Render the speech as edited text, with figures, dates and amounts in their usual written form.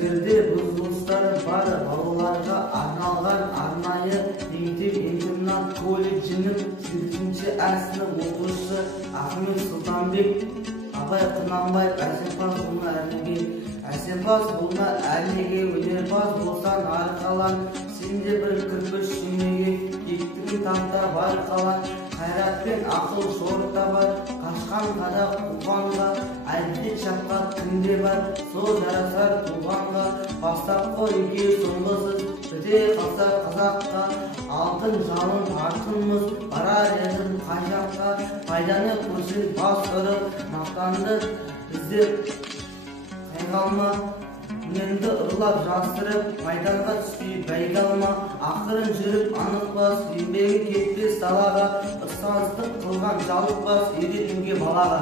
Сіздерде бұзылыстар бар балаларға арналған арнайы мектеп-интернат колледжінің 8-ші сынып оқушысы Ахмет Сұлтанбек, Абай Құнанбаев әсемпаз ұлына әрнеге. Әсемпаз ұлына әрнеге өнерпаз болсан ары қалан, сен де бір кірпіш шүймеге еттігін тапта бар қалан. Қайрат пен ақыл жорықта бар, қашқан қадақ туғанға, әлде шапқат кімде бар, сол жарасар туғанға. Бастапқы үйге соңғысыз, біте қалса қазаққа, алтын жалын артынмыз, барар едім қай жаққа. Пайданы көрсін бас ұрып, мақтанды іздеп қайғалма. Үнемді ұрлап жастырып, майданға түспей бәйге алма. Ақырын жүріп анықпас, еңбегі кетпес далаға, ұстаздық қылған жалықпас, үйретуге балаға.